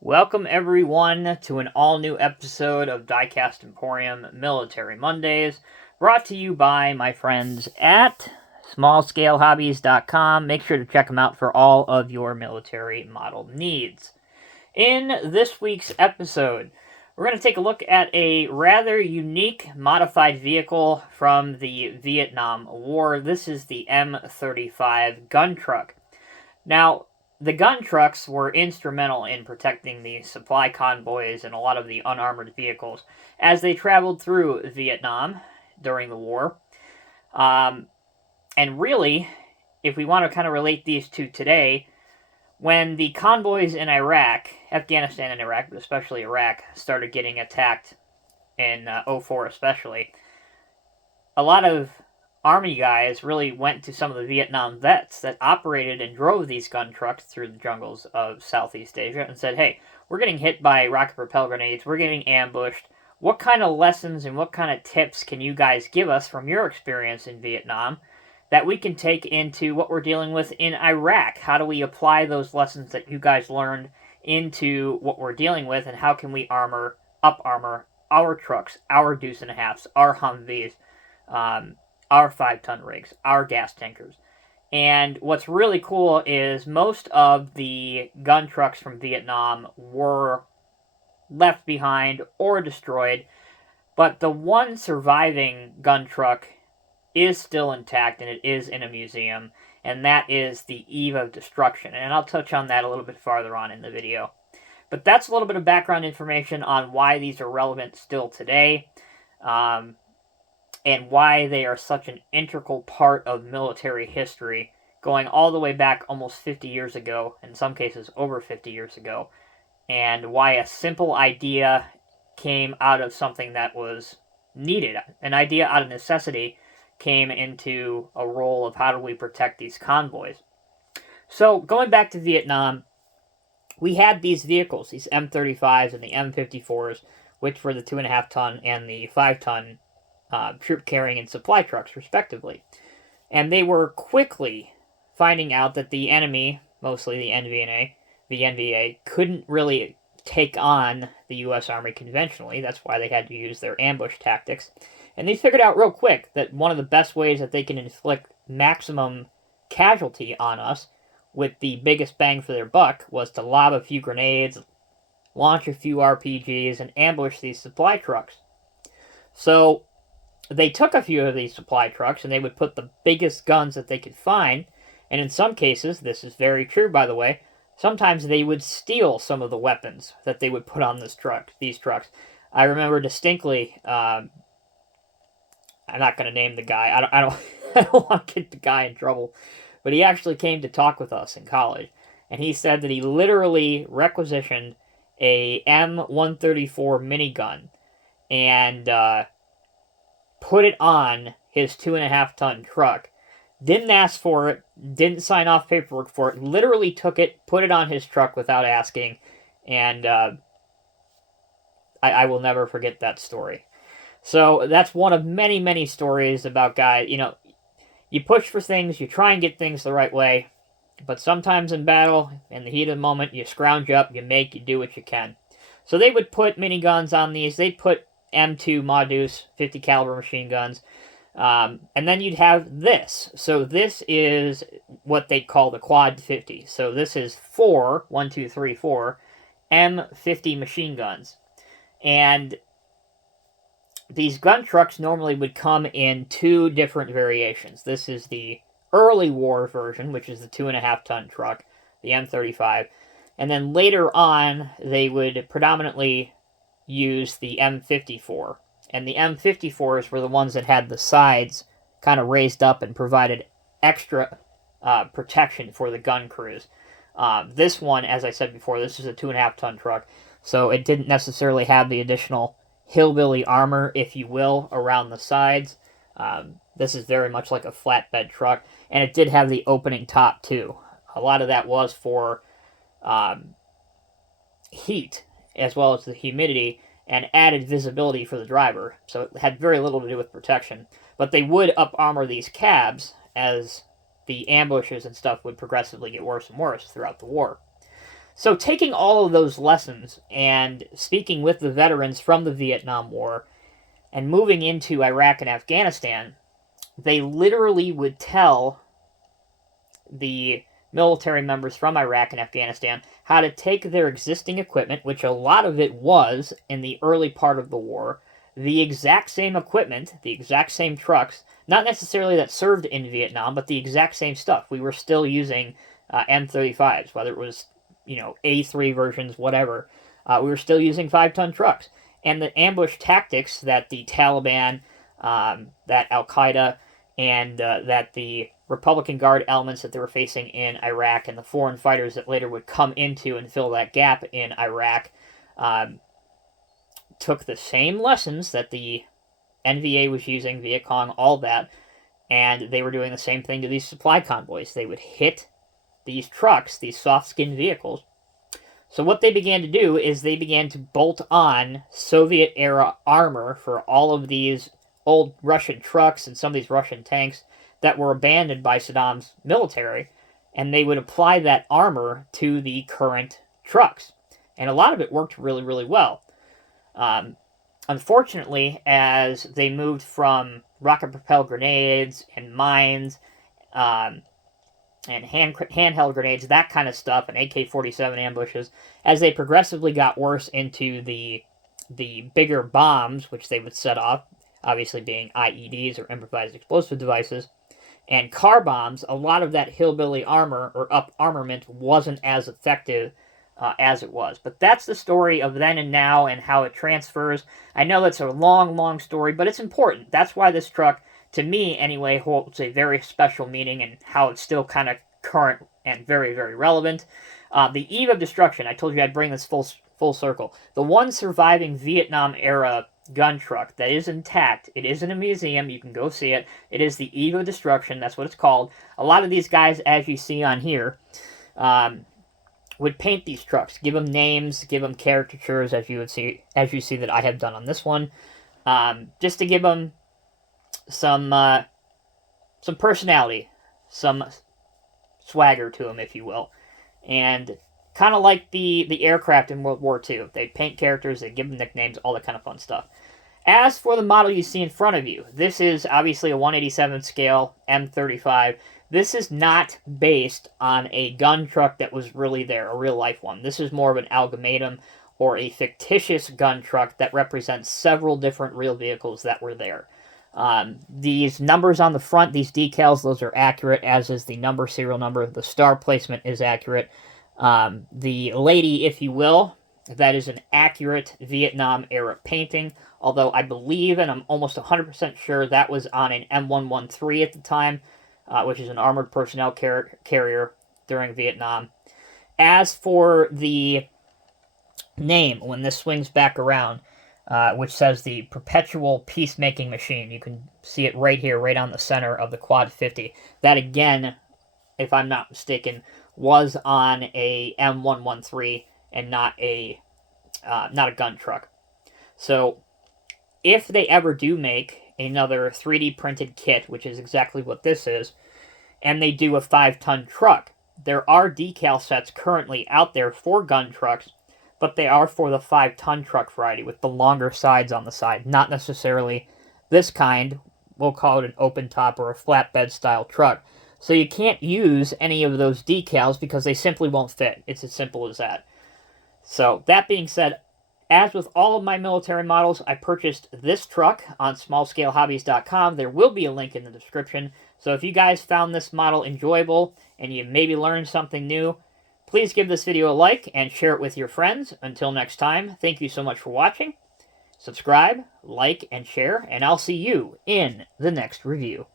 Welcome everyone to an all-new episode of Diecast Emporium Military Mondays, brought to you by my friends at smallscalehobbies.com. Make sure to check them out for all of your military model needs. In this week's episode, we're going to take a look at a rather unique modified vehicle from the Vietnam War. This is the M35 gun truck. Now, the gun trucks were instrumental in protecting the supply convoys and a lot of the unarmored vehicles as they traveled through Vietnam during the war. And really, if we want to kind of relate these two today, when the convoys in Iraq, Afghanistan and Iraq, but especially Iraq, started getting attacked in 04 especially, a lot of Army guys really went to some of the Vietnam vets that operated and drove these gun trucks through the jungles of Southeast Asia and said, hey, we're getting hit by rocket propelled grenades, we're getting ambushed. What kind of lessons and what kind of tips can you guys give us from your experience in Vietnam that we can take into what we're dealing with in Iraq? How do we apply those lessons that you guys learned into what we're dealing with, and how can we armor our trucks, our Deuce and a Halves, our Humvees, our 5-ton rigs, our gas tankers? And what's really cool is most of the gun trucks from Vietnam were left behind or destroyed, but the one surviving gun truck is still intact and it is in a museum, and that is the Eve of Destruction. And I'll touch on that a little bit farther on in the video. But that's a little bit of background information on why these are relevant still today. And why they are such an integral part of military history, going all the way back almost 50 years ago, in some cases over 50 years ago, and why a simple idea came out of something that was needed. An idea out of necessity came into a role of how do we protect these convoys. So going back to Vietnam, we had these vehicles, these M35s and the M54s, which were the 2.5-ton and the 5-ton troop carrying and supply trucks, respectively. And they were quickly finding out that the enemy, mostly the NVA, couldn't really take on the U.S. Army conventionally. That's why they had to use their ambush tactics. And they figured out real quick that one of the best ways that they can inflict maximum casualty on us with the biggest bang for their buck was to lob a few grenades, launch a few RPGs, and ambush these supply trucks. So they took a few of these supply trucks and they would put the biggest guns that they could find, and in some cases, this is very true by the way, sometimes they would steal some of the weapons that they would put on these trucks. I remember distinctly, I'm not going to name the guy, I don't want to get the guy in trouble, but he actually came to talk with us in college, and he said that he literally requisitioned a M134 minigun and put it on his 2.5-ton truck. Didn't ask for it, didn't sign off paperwork for it, literally took it, put it on his truck without asking, and I will never forget that story. So that's one of many, many stories about guys, you push for things, you try and get things the right way, but sometimes in battle, in the heat of the moment, you scrounge up, you do what you can. So they would put miniguns on these, they'd put M2 Modus 50 caliber machine guns, and then you'd have this. So this is what they call the Quad 50. So this is 4 M50 machine guns, and these gun trucks normally would come in two different variations. This is the early war version, which is the 2.5-ton truck, the M35, and then later on they would predominantly use the M54. And the M54s were the ones that had the sides kind of raised up and provided extra protection for the gun crews. This one, as I said before, this is a 2.5-ton truck, so it didn't necessarily have the additional hillbilly armor, if you will, around the sides. This is very much like a flatbed truck, and it did have the opening top too. A lot of that was for heat, as well as the humidity, and added visibility for the driver, so it had very little to do with protection. But they would up-armor these cabs as the ambushes and stuff would progressively get worse and worse throughout the war. So taking all of those lessons and speaking with the veterans from the Vietnam War and moving into Iraq and Afghanistan, they literally would tell the military members from Iraq and Afghanistan how to take their existing equipment, which a lot of it was in the early part of the war, the exact same equipment, the exact same trucks, not necessarily that served in Vietnam, but the exact same stuff. We were still using M35s, whether it was, A3 versions, whatever. We were still using 5-ton trucks. And the ambush tactics that the Taliban, that Al-Qaeda, and that the Republican Guard elements that they were facing in Iraq and the foreign fighters that later would come into and fill that gap in Iraq took the same lessons that the NVA was using, Viet Cong, all that, and they were doing the same thing to these supply convoys. They would hit these trucks, these soft-skinned vehicles. So what they began to do is they began to bolt on Soviet-era armor for all of these old Russian trucks and some of these Russian tanks that were abandoned by Saddam's military, and they would apply that armor to the current trucks. And a lot of it worked really, really well. Unfortunately, as they moved from rocket-propelled grenades and mines and handheld grenades, that kind of stuff, and AK-47 ambushes, as they progressively got worse into the bigger bombs, which they would set off, obviously being IEDs or improvised explosive devices, and car bombs, a lot of that hillbilly armor or armament wasn't as effective as it was. But that's the story of then and now and how it transfers. I know it's a long, long story, but it's important. That's why this truck, to me anyway, holds a very special meaning and how it's still kind of current and very, very relevant. The Eve of Destruction, I told you I'd bring this full circle. The one surviving Vietnam-era gun truck that is intact. It is in a museum. You can go see it. It is the Eve of Destruction. That's what it's called. A lot of these guys, as you see on here, would paint these trucks, give them names, give them caricatures, as you see that I have done on this one, just to give them some personality, some swagger to them, if you will, and kind of like the aircraft in World War II. They paint characters, they give them nicknames, all that kind of fun stuff. As for the model you see in front of you, this is obviously a 1/87 scale M35. This is not based on a gun truck that was really there, a real-life one. This is more of an amalgamatum or a fictitious gun truck that represents several different real vehicles that were there. These numbers on the front, these decals, those are accurate, as is the serial number. The star placement is accurate. The lady, if you will, that is an accurate Vietnam-era painting, although I believe, and I'm almost 100% sure, that was on an M113 at the time, which is an armored personnel carrier during Vietnam. As for the name, when this swings back around, which says the Perpetual Peacemaking Machine, you can see it right here, right on the center of the Quad 50. That, again, if I'm not mistaken, was on a M113 and not a gun truck. So, if they ever do make another 3D printed kit, which is exactly what this is, and they do a 5-ton truck, there are decal sets currently out there for gun trucks, but they are for the 5-ton truck variety with the longer sides on the side, not necessarily this kind. We'll call it an open top or a flatbed style truck. So you can't use any of those decals because they simply won't fit. It's as simple as that. So that being said, as with all of my military models, I purchased this truck on smallscalehobbies.com. There will be a link in the description. So if you guys found this model enjoyable and you maybe learned something new, please give this video a like and share it with your friends. Until next time, thank you so much for watching. Subscribe, like, and share, and I'll see you in the next review.